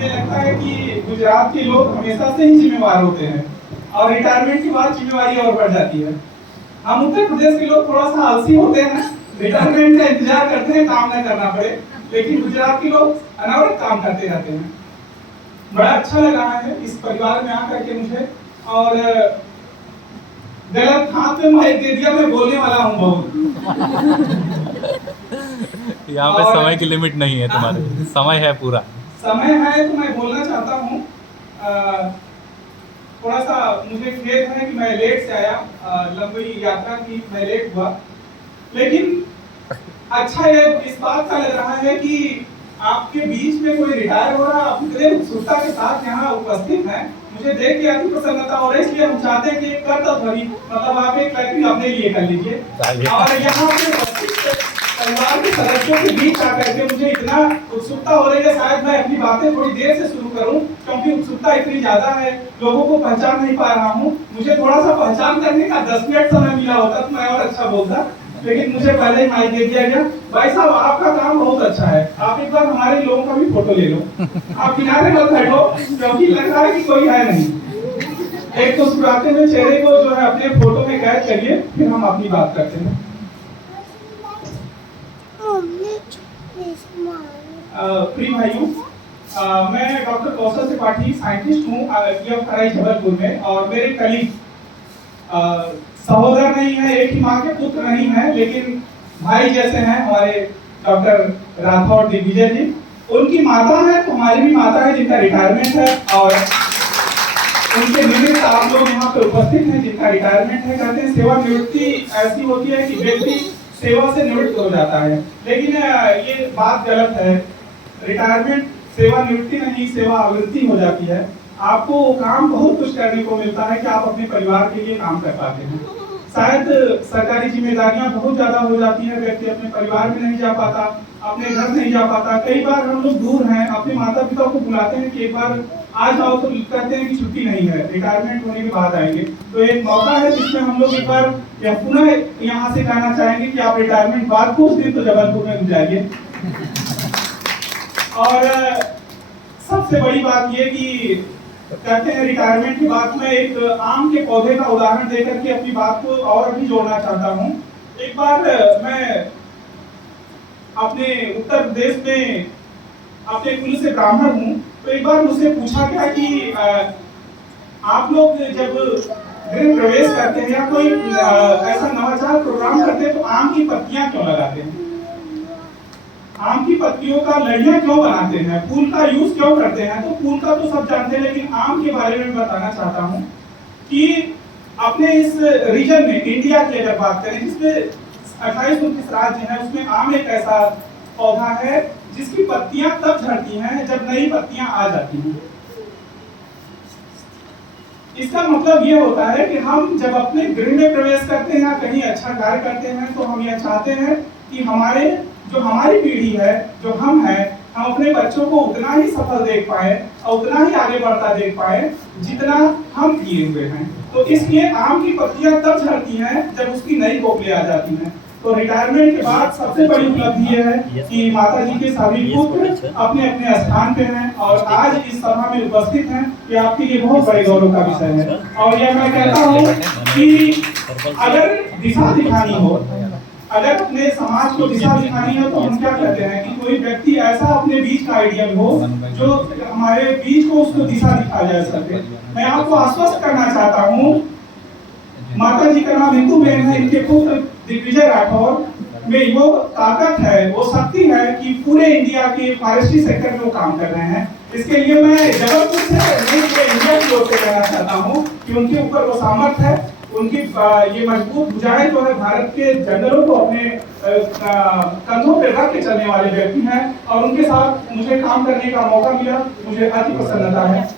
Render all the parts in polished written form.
हमें लगता है कि गुजरात के लोग हमेशा से ही जिम्मेवार होते हैं और रिटायरमेंट के बाद जिम्मेवारी और बढ़ जाती है। हम उत्तर प्रदेश के लोग थोड़ा सा आलसी होते हैं, रिटायरमेंट का इंतजार करते हैं काम न करना पड़े, लेकिन गुजरात के लोग अनावरत काम करते रहते हैं। बड़ा अच्छा लग रहा है इस परिवार में आकर के मुझे, और गलत हाथ में माइक दे दिया, मैं बोलने वाला हूँ बहुत। यहाँ पे समय की लिमिट नहीं है तुम्हारे, समय है पूरा। समय है तो मैं बोलना चाहता हूँ। थोड़ा सा मुझे खेद है कि मैं लेट से आया, लंबी यात्रा की, मैं लेट हुआ, लेकिन अच्छा ये इस बात का लग रहा है कि आपके बीच में कोई रिटायर हो रहा, आप इतने उत्सुकता के साथ यहाँ उपस्थित हैं, मुझे देख के अति प्रसन्नता हो रही है। इसलिए हम चाहते हैं कि एक कर्तव्य, मतलब आप एक क्लैपिंग अपने लिए कर लीजिए। और यहाँ पे परिवार के सदस्यों के बीच आकर के मुझे इतना उत्सुकता हो रही है, शायद मैं अपनी बातें थोड़ी देर से शुरू करूं, क्योंकि उत्सुकता इतनी ज्यादा है, लोगों को पहचान नहीं पा रहा हूं। मुझे थोड़ा सा पहचान करने का 10 मिनट समय मिला होता तो मैं और अच्छा बोलता, लेकिन मुझे पहले ही माइक दे दिया गया। भाई साहब, आपका काम बहुत अच्छा है, आप एक बार हमारे लोगों का भी फोटो ले लो। आप किनारे मत बैठो, क्योंकि लग रहा है कि कोई है नहीं। एक तो मुस्कुराते हुए चेहरे को जो है अपने फोटो में कैद करिए, फिर हम अपनी बात करते हैं। प्रिय भाइयों, मैं डॉक्टर कौशल त्रिपाठी साइंटिस्ट हूँ जबलपुर में, और मेरे कलीग सहोदर नहीं है, एक ही माँ के पुत्र नहीं है, लेकिन भाई जैसे हैं हमारे डॉक्टर राठौर दिग्विजय जी। उनकी माता है तो हमारी भी माता है, जिनका रिटायरमेंट है, और उनके निमित्त आप लोग यहाँ पे उपस्थित हैं जिनका रिटायरमेंट है। कहते हैं सेवानिवृत्ति ऐसी होती है कि व्यक्ति सेवा से निवृत्त हो जाता है, लेकिन ये बात गलत है। रिटायरमेंट सेवानिवृत्ति नहीं, सेवावृत्ति हो जाती है। आपको काम बहुत कुछ करने को मिलता है कि आप अपने परिवार के लिए काम कर पाते हैं। शायद सरकारी जिम्मेदारियां बहुत ज्यादा हो जाती है, व्यक्ति अपने परिवार में नहीं जा पाता, अपने घर नहीं जा पाता। कई बार हम लोग दूर हैं, अपने माता पिता को बुलाते हैं कि एक बार आ जाओ, तो कहते हैं कि छुट्टी नहीं है, रिटायरमेंट होने के बाद आएंगे। तो एक मौका है जिसमें हम लोग एक बार या पुनः यहाँ से कहना चाहेंगे कि आप रिटायरमेंट बाद कुछ दिन तो जबलपुर में गुजारिए। और सबसे बड़ी बात ये कि कहते हैं रिटायरमेंट के बाद में एक आम के पौधे का उदाहरण देकर के अपनी बात को और भी जोड़ना चाहता हूँ। एक बार मैं अपने उत्तर प्रदेश में अपने कुल से ब्राह्मण हूँ, तो एक बार मुझसे पूछा गया कि आप लोग जब गृह प्रवेश करते हैं या कोई ऐसा नवाचार प्रोग्राम करते हैं तो आम की पत्तियां क्यों लगाते हैं, आम की पत्तियों का लड़ियां क्यों बनाते हैं, फूल का यूज क्यों करते हैं। तो फूल का तो सब जानते हैं, लेकिन आम के बारे में बताना चाहता हूँ कि अपने इस रीजन में, इंडिया की अगर बात करें, जिसमें 28-29 राज्य हैं, उसमें आम एक ऐसा पौधा है जिसकी पत्तियां तब झड़ती हैं जब नई पत्तियां आ जाती हैं। इसका मतलब ये होता है कि हम जब अपने गृह में प्रवेश करते हैं या कहीं अच्छा कार्य करते हैं, तो हम यह चाहते हैं कि हमारी पीढ़ी है, जो हम हैं, हम अपने बच्चों को उतना ही सफल देख पाए और उतना ही आगे बढ़ता देख पाए जितना हम किए हुए हैं। तो इसलिए आम की पत्तियां तब झड़ती हैं जब उसकी नई कोपलें आ जाती हैं। तो रिटायरमेंट के बाद सबसे बड़ी उपलब्धि ये है कि माता जी के सभी पुत्र अपने अपने स्थान पे हैं और आज इस सभा में उपस्थित हैं। ये आपके लिए बहुत बड़े गौरव का विषय है। और यह मैं कहता हूँ कि अगर दिशा दिखानी हो, अगर अपने समाज को दिशा दिखानी है, तो हम क्या कहते हैं कि कोई व्यक्ति ऐसा अपने बीच का आइडियल हो जो हमारे बीच को उसको दिशा दिखा जा सके। मैं आपको आश्वस्त करना चाहता हूँ, माता जी का नाम हिंदू बहन है, इनके पुत्र दिग्विजय राठौर में वो ताकत है, वो शक्ति है कि पूरे इंडिया के फॉरेस्ट्री सेक्टर में वो काम कर रहे हैं। इसके लिए मैं जबलपुर से नहीं, पूरे इंडिया की ओर से कहना चाहता हूँ कि उनके ऊपर वो सामर्थ्य है, उनकी ये मजबूत भुजाएं जो है भारत के जंगलों को अपने कंधों पे रख के चलने वाले व्यक्ति हैं, और उनके साथ मुझे काम करने का मौका मिला, मुझे अति प्रसन्नता है।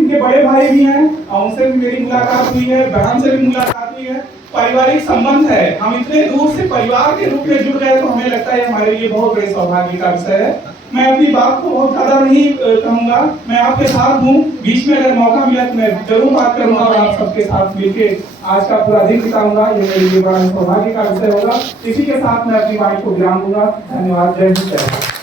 इनके बड़े भाई भी हैं और उनसे भी मेरी मुलाकात हुई है, बहन से भी मुलाकात हुई है, पारिवारिक संबंध है। हम इतने दूर से परिवार के रूप में जुड़ गए, तो हमें लगता है हमारे लिए बहुत बड़े सौभाग्य का विषय है। मैं अपनी बात को बहुत ज्यादा नहीं कहूंगा, मैं आपके साथ हूँ, बीच में अगर मौका मिला तो मैं जरूर बात करूंगा और आप सबके साथ मिलकर आज का पूरा दिन बिताऊंगा। ये मेरे लिए बड़ा सौभाग्य का विषय होगा। इसी के साथ मैं अपनी वाणी को विराम दूंगा। धन्यवाद। जय हिंद।